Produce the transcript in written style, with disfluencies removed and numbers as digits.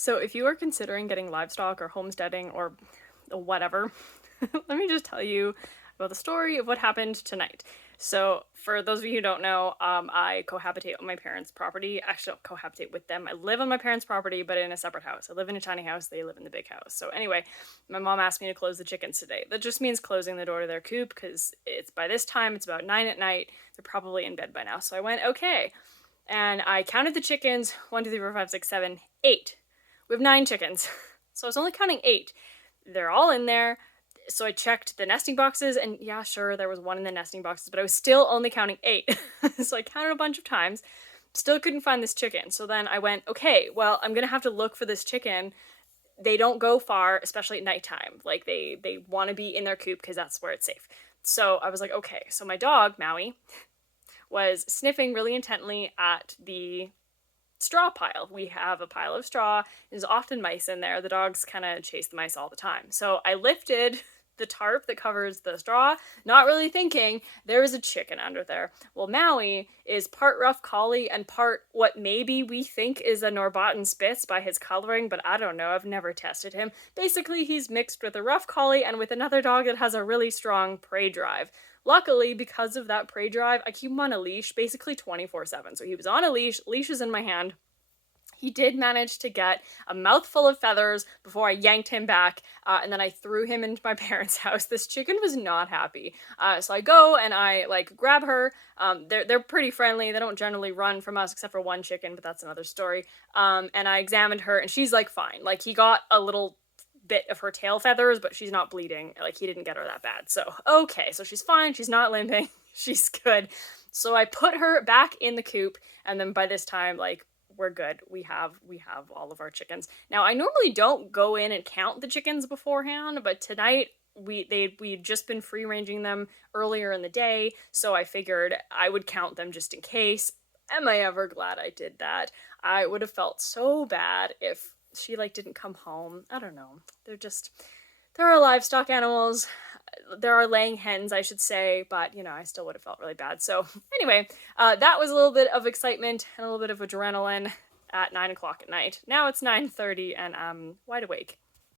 So if you are considering getting livestock or homesteading or whatever, let me just tell you about the story of what happened tonight. So for those of you who don't know, I cohabitate on my parents' property. Actually, don't cohabitate with them. I live on my parents' property, but in a separate house. I live in a tiny house. They live in the big house. So anyway, my mom asked me to close the chickens today. That just means closing the door to their coop because it's by this time, it's about 9 at night. They're probably in bed by now. So I went, okay. And I counted the chickens 1, 2, 3, 4, 5, 6, 7, 8. We have 9 chickens. So I was only counting 8. They're all in there. So I checked the nesting boxes, and yeah, sure, there was one in the nesting boxes, but I was still only counting 8. So I counted a bunch of times, still couldn't find this chicken. So then I went, okay, well, I'm gonna have to look for this chicken. They don't go far, especially at nighttime. Like they want to be in their coop because that's where it's safe. So I was like, okay. So my dog, Maui, was sniffing really intently at the straw pile. We have a pile of straw. There's often mice in there. The dogs kind of chase the mice all the time. So I lifted the tarp that covers the straw, not really thinking there was a chicken under there. Well, Maui is part rough collie and part what maybe we think is a Norbotten Spitz by his coloring, but I don't know. I've never tested him. Basically, he's mixed with a rough collie and with another dog that has a really strong prey drive. Luckily, because of that prey drive, I keep him on a leash basically 24/7. So he was on a leash is in my hand. He did manage to get a mouthful of feathers before I yanked him back, and then I threw him into my parents' house. This chicken was not happy. So I go and I like grab her. They're pretty friendly. They don't generally run from us except for one chicken, but that's another story. And I examined her, and she's like fine. Like he got a little bit of her tail feathers, but she's not bleeding. Like he didn't get her that bad. So okay, so she's fine. She's not limping. She's good. So I put her back in the coop, and then by this time, like we're good. We have all of our chickens. Now I normally don't go in and count the chickens beforehand, but tonight we'd just been free ranging them earlier in the day, so I figured I would count them just in case. Am I ever glad I did that? I would have felt so bad if she like didn't come home. I don't know. There are livestock animals. There are laying hens, I should say, but I still would have felt really bad. So anyway, that was a little bit of excitement and a little bit of adrenaline at 9 o'clock at night. Now it's 9:30 and I'm wide awake.